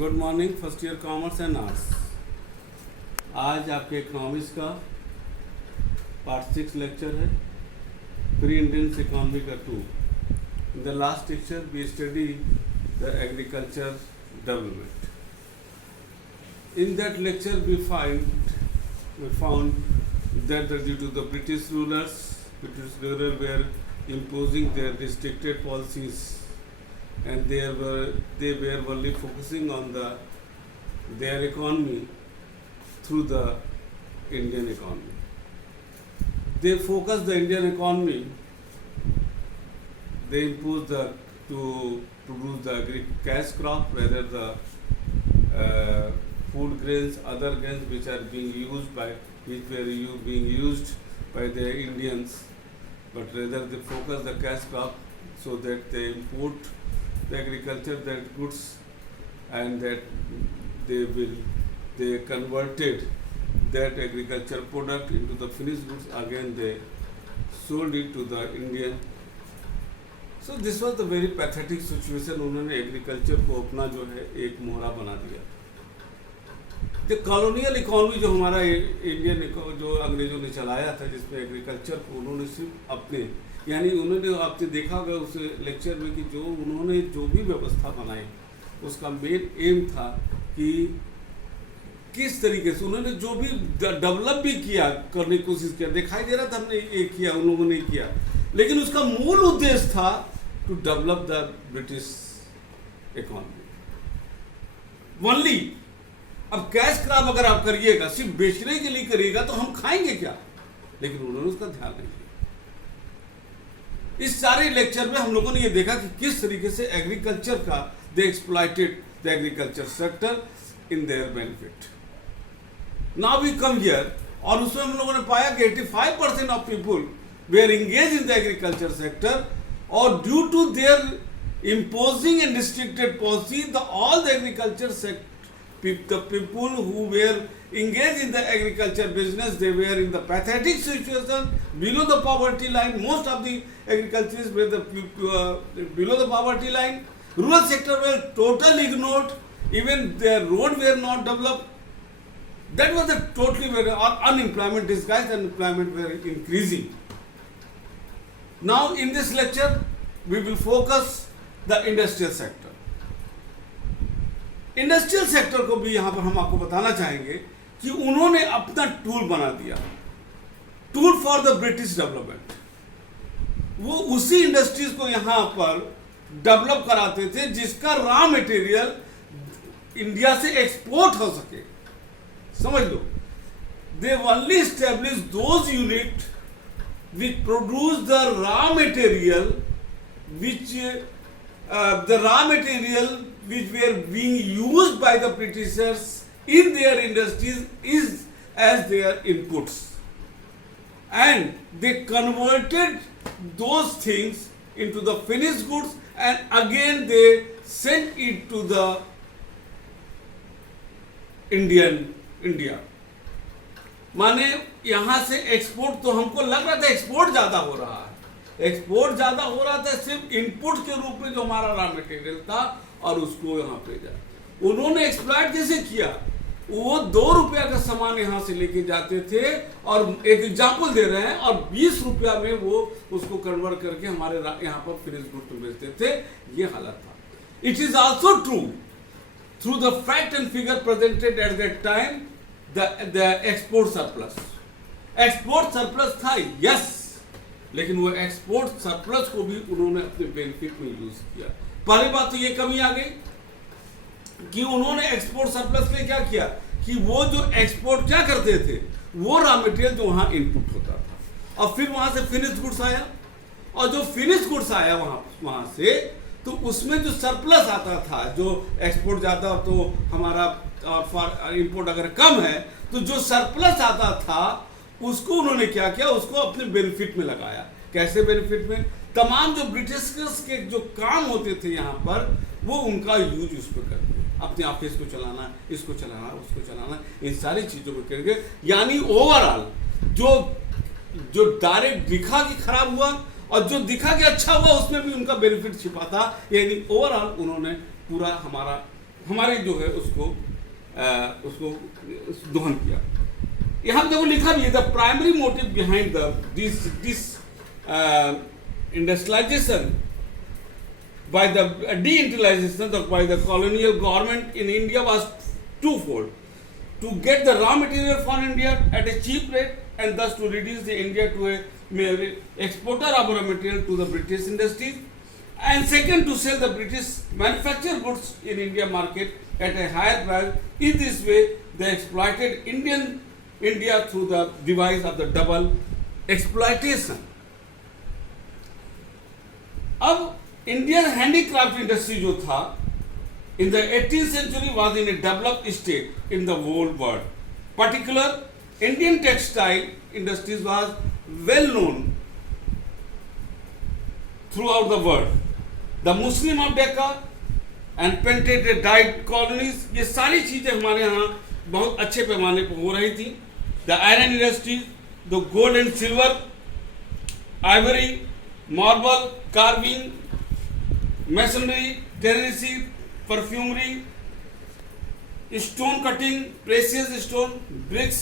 Good morning first year commerce and arts. आज आपके economics का पार्ट 6 लेक्चर है, प्री इंडियन इकोनॉमी का 2। In the last lecture we study the agriculture development. In that lecture we found that due to the British rulers were imposing their restricted policies, and they were only focusing on their economy through the Indian economy. They focused the Indian economy. They imposed to produce the cash crop, rather the food grains, other grains which were being used by the Indians, but rather they focus the cash crop, so that they import the agriculture that goods, and that they converted that agriculture product into the finished goods. Again they sold it to the Indian. So this was the very pathetic situation. उन्होंने agriculture को अपना जो है एक मोहरा बना दिया। जो colonial economy जो हमारा इंडियन जो अंग्रेजों ने चलाया था, जिसमें एग्रीकल्चर को उन्होंने सिर्फ अपने, यानी उन्होंने आपने देखा होगा उस लेक्चर में कि जो उन्होंने जो भी व्यवस्था बनाई उसका मेन एम था कि किस तरीके से उन्होंने जो भी डेवलप भी किया, करने की कोशिश किया। दिखाई दे रहा था हमने ये किया, उन्होंने नहीं किया, लेकिन उसका मूल उद्देश्य था to develop the British economy only. अब कैश क्रॉप अगर आप करिएगा, सिर्फ बेचने के लिए करिएगा, तो हम खाएंगे क्या? लेकिन उन्होंने उसका ध्यान नहीं दिया। इस सारे लेक्चर में हम लोगों ने ये देखा कि किस तरीके से एग्रीकल्चर का they exploited the agriculture sector in their benefit. Now we come here, और उसमें हम लोगों ने पाया कि 85% of people were engage in the agriculture sector, और due to their imposing and restricted policy, all the agriculture sector, the people who were engaged in the agriculture business, they were in the pathetic situation, below the poverty line. Most of the agriculturists were below the poverty line. Rural sector were totally ignored. Even their road were not developed. That was the totally very unemployment disguised, unemployment were increasing. Now in this lecture we will focus the industrial sector. Industrial sector को भी यहां पर हम आपको बताना चाहेंगे कि उन्होंने अपना टूल बना दिया, tool for the British development. वो उसी इंडस्ट्रीज को यहां पर डेवलप कराते थे जिसका रॉ मटेरियल इंडिया से एक्सपोर्ट हो सके। समझ लो, they only establish those unit which produce the raw material which were being used by the Britishers in their industries is as their inputs, and they converted those things into the finished goods, and again they sent it to the India। माने यहां से export, तो हमको लग रहा था export ज्यादा हो रहा है, एक्सपोर्ट ज्यादा हो रहा था सिर्फ इनपुट के रूप में जो हमारा रॉ मटेरियल था, और उसको यहाँ पे जा उन्होंने एक्सप्लॉइट कैसे किया। वो 2 रुपया का सामान यहाँ से लेके जाते थे, और एक एग्जांपल दे रहे हैं, और 20 रुपया में वो उसको कन्वर्ट करके हमारे यहाँ पर फिनिश गुड में बेचते थे। ये हालत था। It is also true through the fact and figure presented eight that time the export surplus था, यस, लेकिन वो एक्सपोर्ट सरप्लस को भी उन्होंने अपने बेनिफिट में यूज किया। पहली बात तो ये कमी आ गई कि उन्होंने एक्सपोर्ट सरप्लस में क्या किया कि वो जो एक्सपोर्ट क्या करते थे, वो रॉ मटेरियल जो वहां इनपुट होता था, और फिर वहां से फिनिश गुड्स आया, और जो फिनिश गुड्स आया वहां से, तो उसमें जो सरप्लस आता था, जो एक्सपोर्ट जाता तो हमारा इंपोर्ट अगर कम है, तो जो सरप्लस आता था उसको उन्होंने क्या किया, उसको अपने बेनिफिट में लगाया। कैसे बेनिफिट में? तमाम जो ब्रिटिशर्स के जो काम होते थे यहाँ पर, वो उनका यूज उस पर करते, अपने ऑफिस को चलाना, इसको चलाना, उसको चलाना, इन सारी चीजों को करके, यानी ओवरऑल जो डायरेक्ट दिखा कि खराब हुआ, और जो दिखा कि अच्छा हुआ, उसमें भी उनका बेनिफिट छिपा था। यानी ओवरऑल उन्होंने पूरा हमारा हमारे जो है उसको दोहन किया। यहाँ देखो लिखा भी है, the primary motive behind this industrialization by the deindustrialization by the colonial government in India was twofold: to get the raw material from India at a cheap rate and thus to reduce the India to a mere exporter of raw material to the British industries, and second to sell the British manufactured goods in India market at a higher price. In this way they exploited India through the device of the double exploitation. अब Indian handicraft industry जो था in the 18th century was in a developed state in the whole world. Particular Indian textile industries was well known throughout the world. The Muslim of Decca and painted dyed colonies, ये सारी चीजें हमारे यहाँ बहुत अच्छे पैमाने पर हो रही थी. The iron industries, the gold and silver, ivory, marble, carving, masonry, tennessee, perfumery, stone cutting, precious stone, bricks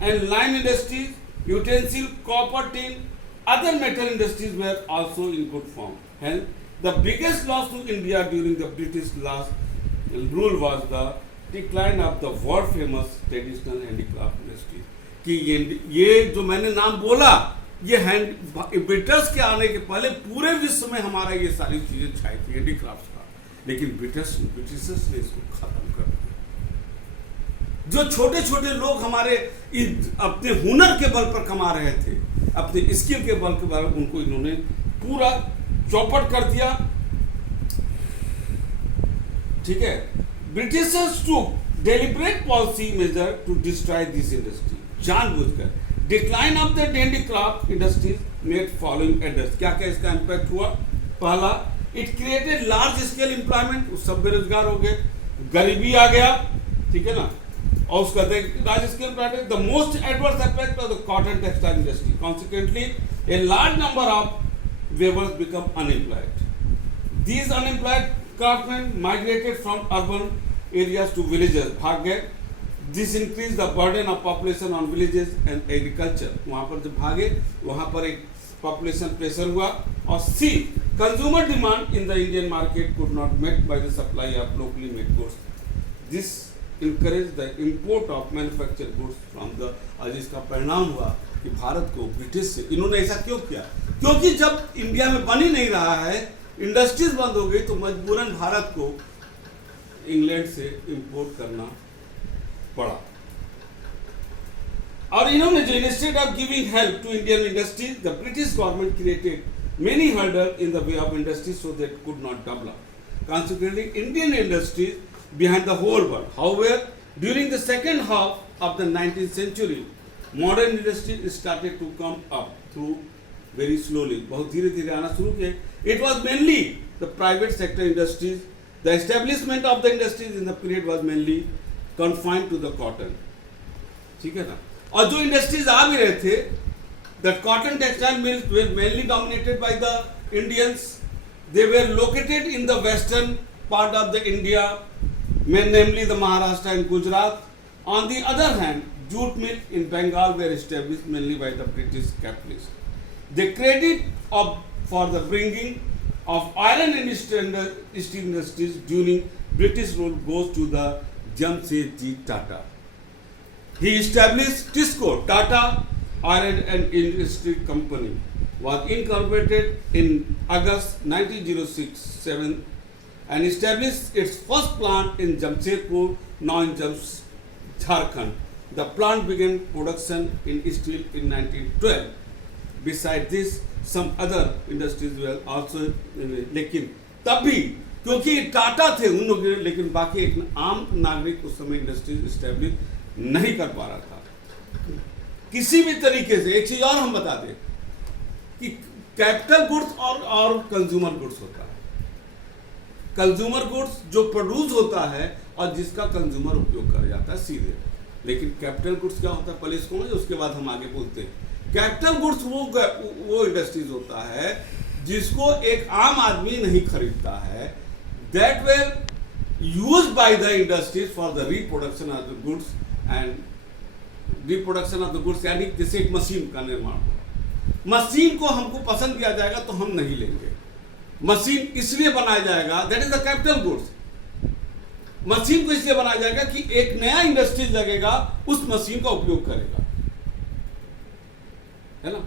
and lime industries, utensil, copper, tin, other metal industries were also in good form. Hence, the biggest loss to India during the British rule was the decline of the world famous traditional handicraft industry. कि ये जो मैंने नाम बोला, ये British के आने के पहले पूरे विश्व में हमारा ये सारी चीजें छाई थी हैंडीक्राफ्ट का, लेकिन ब्रिटिशर्स ने इसको खत्म कर दिया। जो छोटे छोटे लोग हमारे अपने हुनर के बल पर कमा रहे थे, अपने स्किल के बल पर, उनको इन्होंने पूरा चौपट कर दिया। ठीक है, britishers took deliberate policy measure to destroy this industry, जानबूझकर। Decline of the handicraft industries made following एडर्स, क्या क्या इसका इंपैक्ट हुआ? पहला, it created large scale employment, उस सब बेरोजगार हो गए, गरीबी आ गया, ठीक है ना, और उसका large scale employment. The most adverse effect of the cotton textile industry, consequently a large number of weavers become unemployed. These unemployed craftsmen migrated from urban areas to villages, भाग गए। This increased the burden of population on villages and agriculture. वहाँ पर जब भागे, वहाँ पर एक population pressure हुआ। और C, consumer demand in the Indian market could not met by the supply of locally made goods. This encouraged the import of manufactured goods from the, और इसका परिणाम हुआ कि भारत को ब्रिटिश से, इन्होंने ऐसा क्यों किया? क्योंकि जब इंडिया में बन ही नहीं रहा है, इंडस्ट्रीज बंद हो गई, तो मजबूरन भारत को इंग्लैंड से इंपोर्ट करना पड़ा। और इन्होंने जो instead of giving help to Indian industries, the British government created many hurdle in the way of industry so that could not develop. Consequently, Indian industries behind the whole world. However, during the second half of the 19th century, modern industry started to come up through very slowly, बहुत धीरे धीरे आना शुरू किए। It was mainly the private sector industries. The establishment of the industries in the period was mainly confined to the cotton. ठीक है ना, और जो इंडस्ट्रीज आ भी रहे थे, the cotton textile mills were mainly dominated by the Indians. They were located in the western part of the India, namely the Maharashtra and Gujarat. On the other hand, jute mills in Bengal were established mainly by the British capitalists. The credit for the bringing of iron and steel industries during British rule goes to the Jamsetji Tata. He established TISCO, Tata Iron and Industry Company, was incorporated in August 1906-7 and established its first plant in Jamshedpur, now in Jharkhand. The plant began production in steel in 1912. Besides this, some other industries were also, लेकिन तब भी क्योंकि टाटा थे उन लोग, लेकिन बाकी एक आम नागरिक उस समय इंडस्ट्रीज स्टैब्लिश नहीं कर पा रहा था किसी भी तरीके से। एक चीज और हम बता दें कि कैपिटल गुड्स और कंज्यूमर गुड्स होता है। कंज्यूमर गुड्स जो प्रोड्यूस होता है और जिसका कंज्यूमर उपयोग कर जाता है सीधे, लेकिन कैपिटल गुड्स क्या होता है पहले इसको, उसके बाद हम आगे बोलते हैं। कैपिटल गुड्स वो इंडस्ट्रीज होता है जिसको एक आम आदमी नहीं खरीदता है। That were used by the industries for the reproduction of the goods and reproduction of the goods, यानी जैसे एक मशीन का निर्माण हो, मशीन को हमको पसंद किया जाएगा तो हम नहीं लेंगे। मशीन इसलिए बनाया जाएगा, that is the capital goods. Machine को इसलिए बनाया जाएगा कि एक नया इंडस्ट्रीज लगेगा, उस मशीन का उपयोग करेगा, है ना।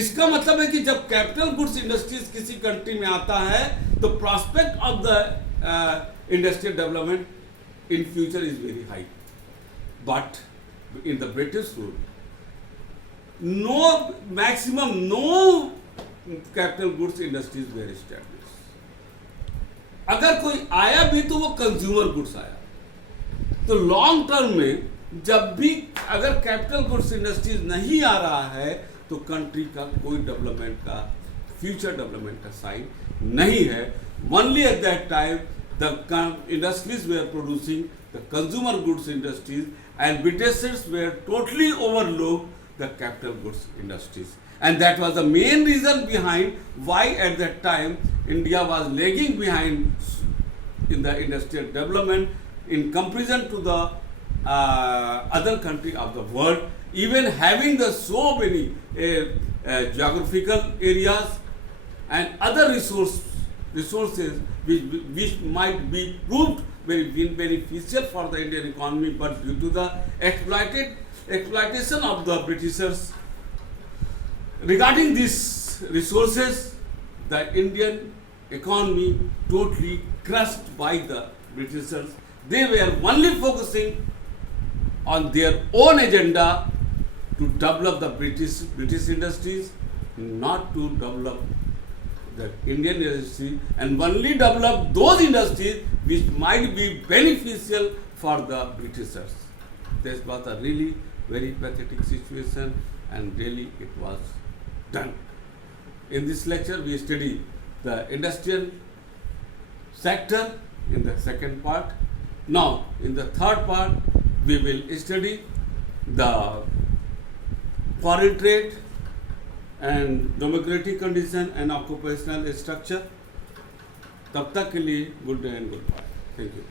इसका मतलब है कि जब कैपिटल गुड्स इंडस्ट्रीज किसी कंट्री में आता है तो prospect of the industrial development in future is very high. But in the British rule no maximum no capital goods industries were established. अगर कोई आया भी तो वो कंज्यूमर गुड्स आया। तो लॉन्ग टर्म में जब भी अगर कैपिटल गुड्स इंडस्ट्रीज नहीं आ रहा है तो कंट्री का कोई डेवलपमेंट का फ्यूचर डेवलपमेंट का साइन नहीं है। Only at that time the industries were producing the consumer goods industries and Britishers were totally overlooked the capital goods industries, and that was the main reason behind why at that time India was lagging behind in the industrial development in comparison to the other country of the world, even having the so many geographical areas and other resources which might be proved very beneficial for the Indian economy, but due to the exploitation of the Britishers regarding these resources, the Indian economy totally crushed by the Britishers. They were only focusing on their own agenda to develop the British industries, not to develop the Indian industry, and only develop those industries which might be beneficial for the Britishers. This was a really very pathetic situation, and really it was done. In this lecture we study the industrial sector in the second part. Now in the third part we will study the foreign trade and democratic condition and occupational structure. तब तक के लिए good day and goodbye. Thank you.